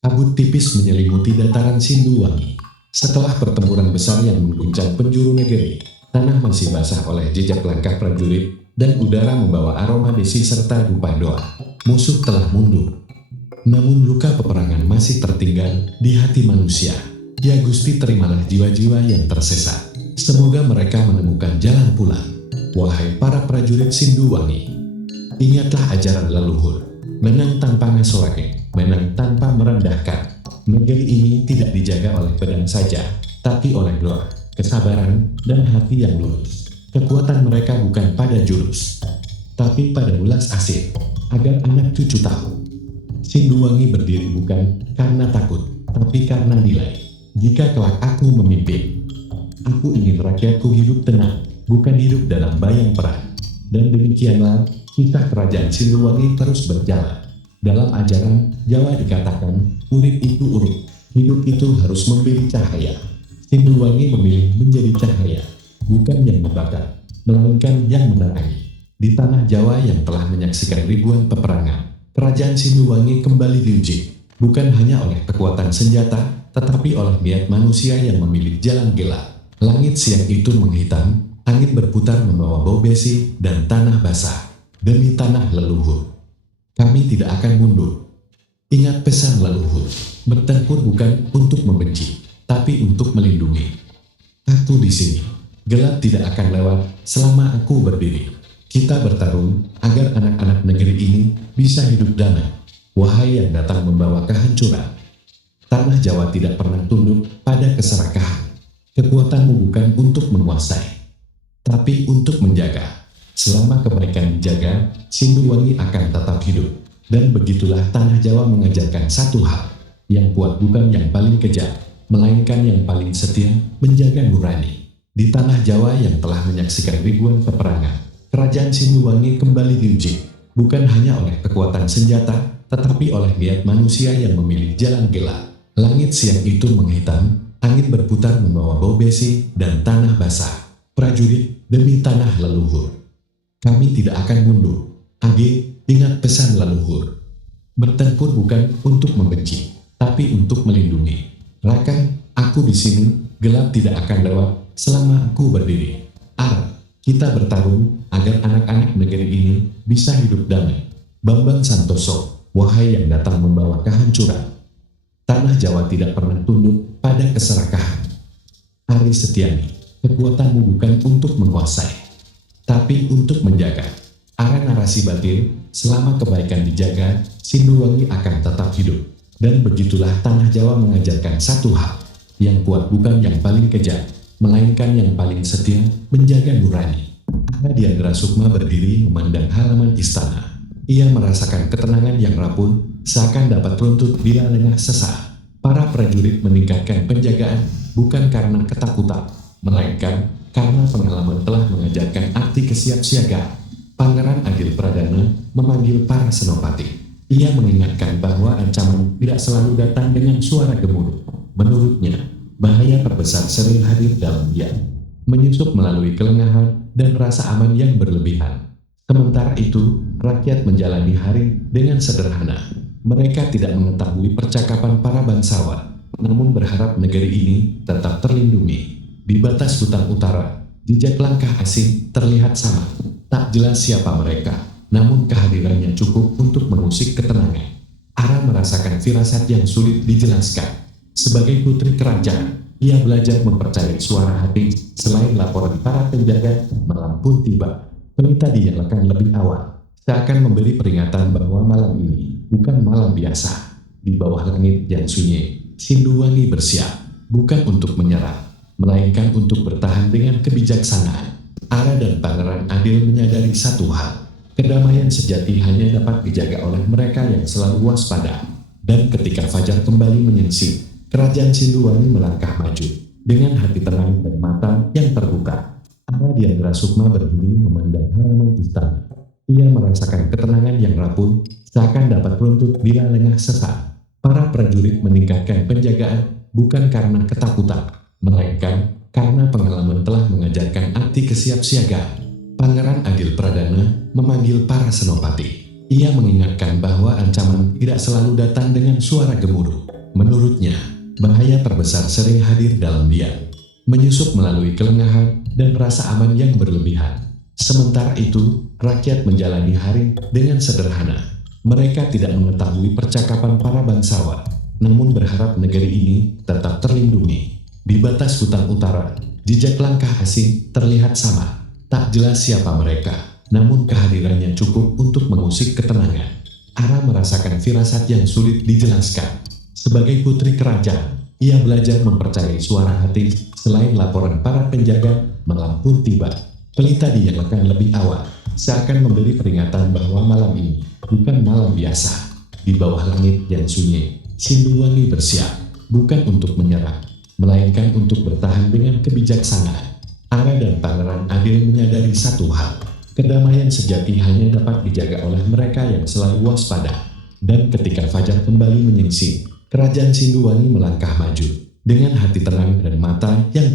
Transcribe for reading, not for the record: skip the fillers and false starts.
Kabut tipis menyelimuti dataran Sinduwangi. Setelah pertempuran besar yang mengguncang penjuru negeri, tanah masih basah oleh jejak langkah prajurit, dan udara membawa aroma besi serta dupa doa. Musuh telah mundur. Namun luka peperangan masih tertinggal di hati manusia. Ya Gusti, terimalah jiwa-jiwa yang tersesat. Semoga mereka menemukan jalan pulang. Wahai para prajurit Sinduwangi, ingatlah ajaran leluhur. Menang tanpa ngasorake, menang tanpa merendahkan. Negeri ini tidak dijaga oleh pedang saja, tapi oleh doa, kesabaran, dan hati yang lurus. Kekuatan mereka bukan pada jurus, tapi pada ulas asir, agar anak cucu tahu. Sinduwangi berdiri bukan karena takut, tapi karena nilai. Jika kelak aku memimpin, aku ingin rakyatku hidup tenang, bukan hidup dalam bayang perang. Dan demikianlah kisah kerajaan Sinduwangi terus berjalan. Dalam ajaran Jawa dikatakan, urip itu urip, hidup itu harus memilih cahaya. Sinduwangi memilih menjadi cahaya, bukan yang membakar, melainkan yang menerangi. Di tanah Jawa yang telah menyaksikan ribuan peperangan, kerajaan Sinduwangi kembali diuji, bukan hanya oleh kekuatan senjata, tetapi oleh niat manusia yang memilih jalan gelap. Langit siang itu menghitam, angin berputar membawa bau besi dan tanah basah. Demi tanah leluhur, kami tidak akan mundur. Ingat pesan leluhur, bertempur bukan untuk membenci, tapi untuk melindungi. Aku di sini, gelap tidak akan lewat selama aku berdiri. Kita bertarung agar anak-anak negeri ini bisa hidup damai. Wahai yang datang membawa kehancuran, tanah Jawa tidak pernah tunduk pada keserakahan. Kekuatanmu bukan untuk menguasai, tapi untuk menjaga. Selama kebaikan dijaga, Sinduwangi akan tetap hidup. Dan begitulah tanah Jawa mengajarkan satu hal, yang kuat bukan yang paling kejam, melainkan yang paling setia, menjaga nurani. Di tanah Jawa yang telah menyaksikan ribuan peperangan, kerajaan Sinduwangi kembali diuji, bukan hanya oleh kekuatan senjata, tetapi oleh niat manusia yang memilih jalan gelap. Langit siang itu menghitam, angin berputar membawa bau besi dan tanah basah. Prajurit, demi tanah leluhur, kami tidak akan mundur. Ingat pesan leluhur. Bertempur bukan untuk membenci, tapi untuk melindungi. Rakan, aku di sini, gelap tidak akan lewat selama aku berdiri. Kita bertarung agar anak-anak negeri ini bisa hidup damai. Bambang Santoso, wahai yang datang membawa kehancuran. Tanah Jawa tidak pernah tunduk pada keserakahan. Ari Setiani, kekuatanmu bukan untuk menguasai, tapi untuk menjaga. Arah narasi batil, selama kebaikan dijaga, Sinduwangi akan tetap hidup. Dan begitulah tanah Jawa mengajarkan satu hal, yang kuat bukan yang paling kejam, melainkan yang paling setia, menjaga nurani. Diandra Sukma berdiri memandang halaman istana. Ia merasakan ketenangan yang rapuh, seakan dapat runtuh bila lengah sesaat. Para prajurit meningkatkan penjagaan, bukan karena ketakutan, melainkan karena pengalaman telah mengajarkan arti kesiapsiagaan. Pangeran Adil Pradana memanggil para senopati. Ia mengingatkan bahwa ancaman tidak selalu datang dengan suara gemuruh. Menurutnya, bahaya terbesar sering hadir dalam diam, menyusup melalui kelengahan dan rasa aman yang berlebihan. Sementara itu, rakyat menjalani hari dengan sederhana. Mereka tidak mengetahui percakapan para bangsawan, namun berharap negeri ini tetap terlindungi. Di batas hutan utara, jejak langkah asing terlihat sama. Tak jelas siapa mereka, namun kehadirannya cukup untuk mengusik ketenangan. Ara merasakan firasat yang sulit dijelaskan. Sebagai putri kerajaan, ia belajar mempercayai suara hati. Selain laporan para penjaga, malam pun tiba. Pelita dinyalakan lebih awal, seakan memberi peringatan bahwa malam ini bukan malam biasa. Di bawah langit yang sunyi, Sinduwangi bersiap, bukan untuk menyerah, melainkan untuk bertahan dengan kebijaksanaan. Ara dan Pangeran Adil menyadari satu hal, kedamaian sejati hanya dapat dijaga oleh mereka yang selalu waspada. Dan ketika fajar kembali menyingsing, kerajaan Sinduwangi melangkah maju, dengan hati tenang dan mata yang terbuka. Diandra Sukma berdiri memandang halaman istana. Ia merasakan ketenangan yang rapuh, seakan dapat runtuh bila lengah sesaat. Para prajurit meningkatkan penjagaan, bukan karena ketakutan, melainkan karena pengalaman telah mengajarkan arti kesiapsiagaan. Pangeran Adil Pradana memanggil para senopati. Ia mengingatkan bahwa ancaman tidak selalu datang dengan suara gemuruh. Menurutnya, bahaya terbesar sering hadir dalam diam, menyusup melalui kelengahan dan rasa aman yang berlebihan. Sementara itu, rakyat menjalani hari dengan sederhana. Mereka tidak mengetahui percakapan para bangsawan, namun berharap negeri ini tetap terlindungi. Di batas hutan utara, jejak langkah asing terlihat sama. Tak jelas siapa mereka, namun kehadirannya cukup untuk mengusik ketenangan. Ara merasakan firasat yang sulit dijelaskan. Sebagai putri kerajaan, ia belajar mempercayai suara hati selain laporan para penjaga malam pun tiba. Pelita dinyalakan lebih awal, seakan memberi peringatan bahwa malam ini bukan malam biasa. Di bawah langit yang sunyi, Siliwangi bersiap, bukan untuk menyerang, melainkan untuk bertahan dengan kebijaksanaan. Ara dan Pangeran Adil menyadari satu hal, kedamaian sejati hanya dapat dijaga oleh mereka yang selalu waspada. Dan ketika fajar kembali menyingsing, kerajaan Siliwangi melangkah maju, dengan hati tenang dan mata yang